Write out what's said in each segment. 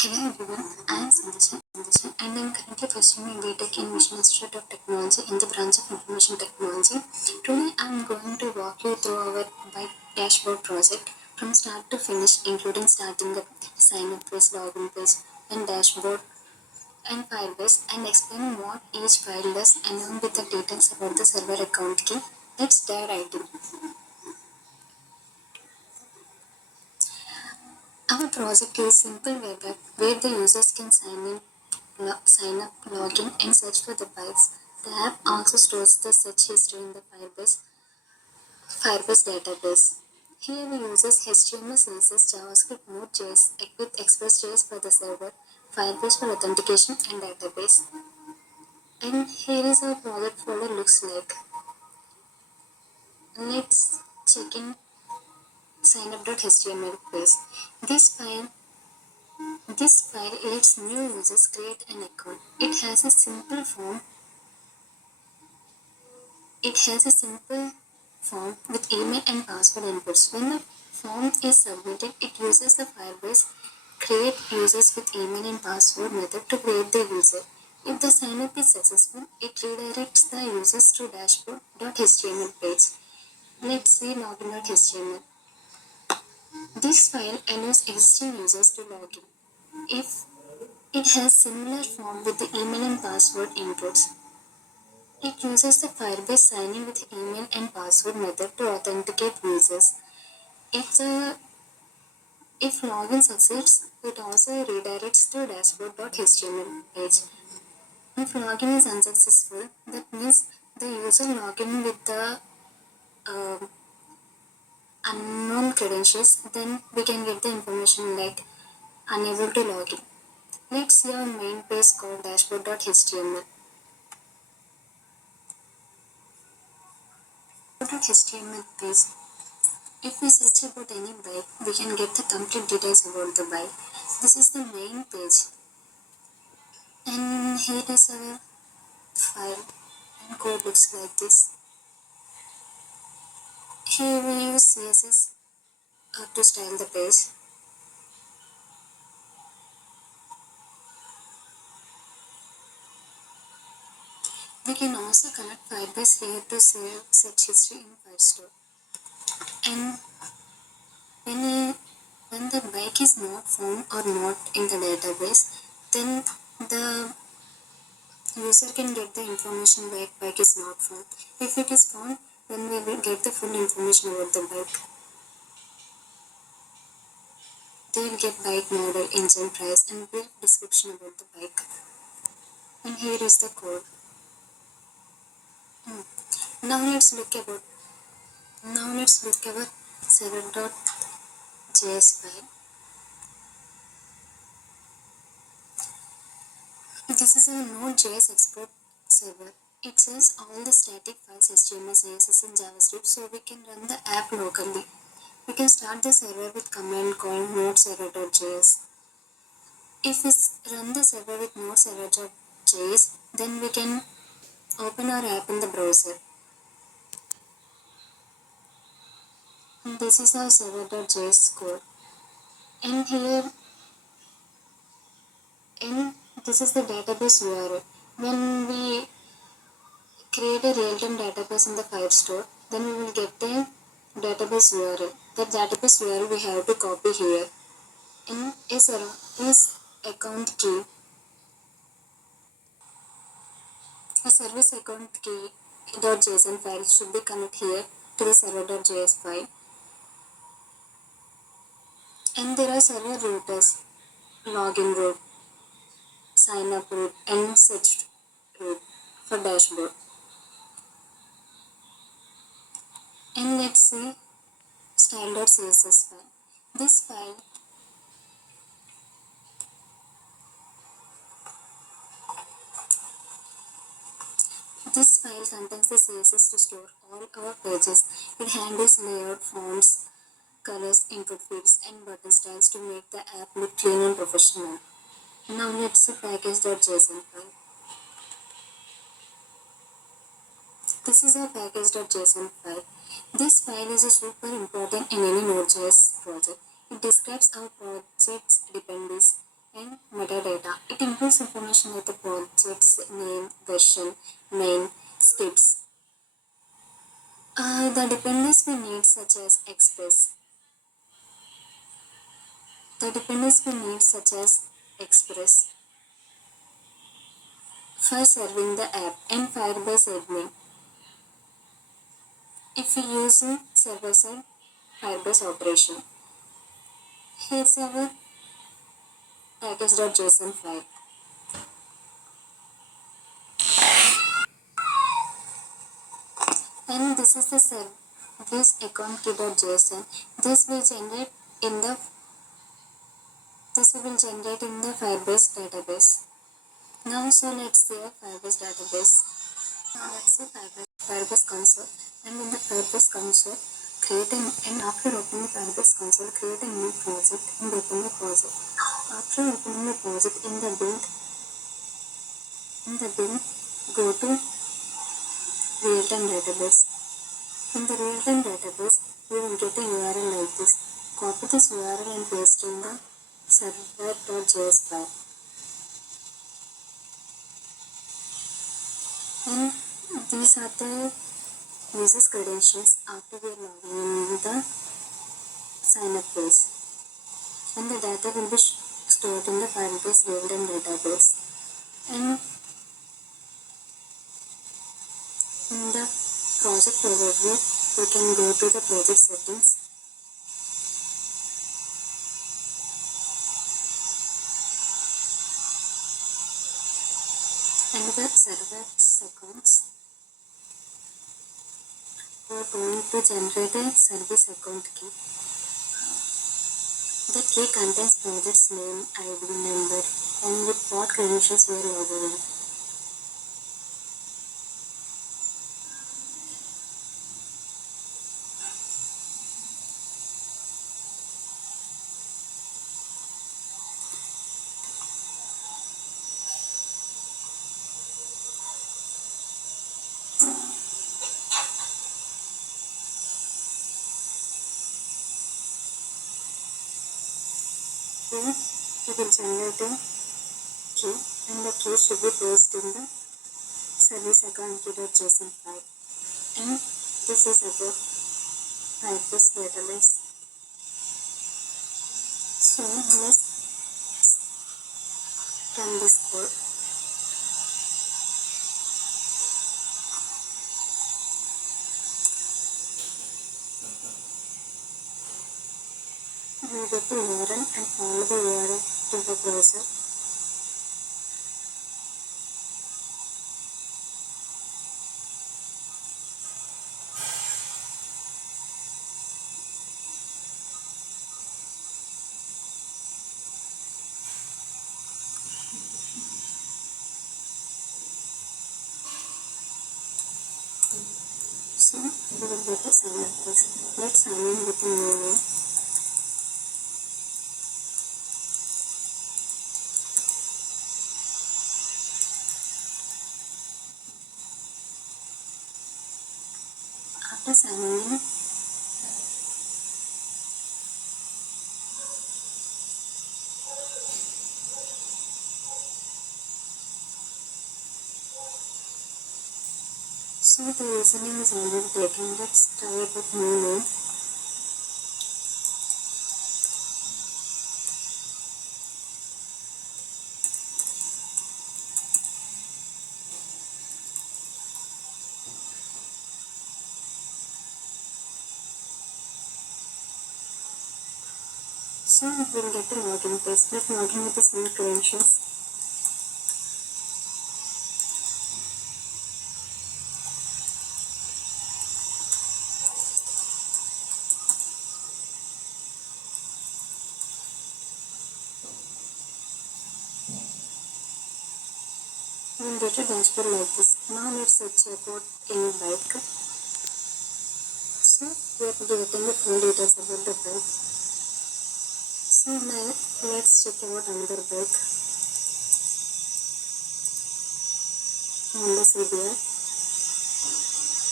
Hello everyone, I am Sandhya and I am currently pursuing BTech in Mission Institute of Technology in the branch of Information Technology. Today I am going to walk you through our Bike Dashboard project from start to finish, including starting the sign up page, login page, and dashboard and Firebase, and explain what each file does along with the details about the server account key. Let's dive right in. Our project is simple web app where the users can sign up, log in, and search for the files. The app also stores the search history in the Firebase database. Here we use HTML, CSS, JavaScript, Node.js, with Express.js for the server, Firebase for authentication and database. And here is our project folder looks like. Let's check in signup.html page. This file This file lets new users create an account. It has a simple form with email and password inputs. When the form is submitted, it uses the Firebase create users with email and password method to create the user. If the signup is successful, it redirects the users to dashboard.html page. Let's see login.html. This file allows existing users to log in. If it has similar form with the email and password inputs. It uses the Firebase sign-in with email and password method to authenticate users. If the if login succeeds, it also redirects to dashboard.html page. If login is unsuccessful, that means the user login with the uh, unknown credentials, then we can get the information like unable to login. Let's see our main page called dashboard.html. HTML page. If we search about any bike, we can get the complete details about the bike. This is the main page. And here is our file and code looks like this. Here we use CSS to style the page. We can also connect Firebase here to save search history in Firestore. And when the bike is not found or not in the database, then the user can get the information like bike is not found. If it is found, then we will get the full information about the bike. They will get bike model, engine price, and brief description about the bike. And here is the code. Now let's look about server.js file. This is a Node.js export server. It says all the static files HTML, CSS, and JavaScript, so we can run the app locally. We can start the server with command called node server.js. If we run the server with node server.js, then we can open our app in the browser. And this is our server.js code. And here, and this is the database URL. When we create a real-time database in the Firestore, then we will get the database URL. That database URL we have to copy here. In is account key. A service account key .json file should be connected here to the server.js file. And there are server routers, login route, sign up route, and search route for dashboard. And let's see style.css file. This file contains the CSS to store all our pages. It handles layout, fonts, colors, input fields, and button styles to make the app look clean and professional. Now let's see package.json file. This is our package.json file. This file is super important in any Node.js project. It describes our project's dependencies and this information like the project's name, version, main, scripts. The dependencies we need such as Express. The dependencies we need such as Express for serving the app and Firebase admin. If we use a server-side Firebase operation, here's our package.json file. And this is the service account key.json. This will generate in the Firebase database. Now so let's see a Firebase database. Now let's see Firebase console. And in the Firebase console, create and after opening the Firebase console, create a new project and open the project. After opening the project in the build, go to real-time database. In the real-time database, you will get a URL like this. Copy this URL and paste in the server.js file. And these are the user's credentials after we are logging in the sign-up page. And the data will be stored in the Firebase real-time database. And in the project overview, we can go to the project settings. And the service accounts. We are going to generate a service account key. The key contains project's name, ID, number, and with what credentials we are logging in. Here we will generate a key, and the key should be pasted in the service account key.json file. And this is about Firebase database. So let's run this code. We will get the URL and follow the URL to the browser. So we will get the sign up page. Let's sign in with a new name. After signing in, so the username is already taken. Let's try it with new name. So we will get the login page. Let's log in with the same credentials. We will get a dashboard like this. Now let's search about any bike. So we are getting the full details about the bike. So now let's check about another bike, Honda CBR.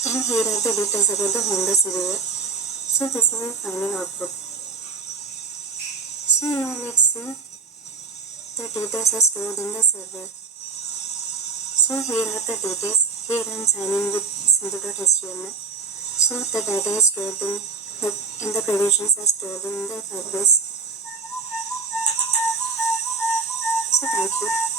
And here are the details about the Honda CBR. So this is the final output. So now let's see The data are stored in the server. So here are the details. Here I am signing with simple.html. So the data is stored in the credentials are stored in the Firebase. So thank you.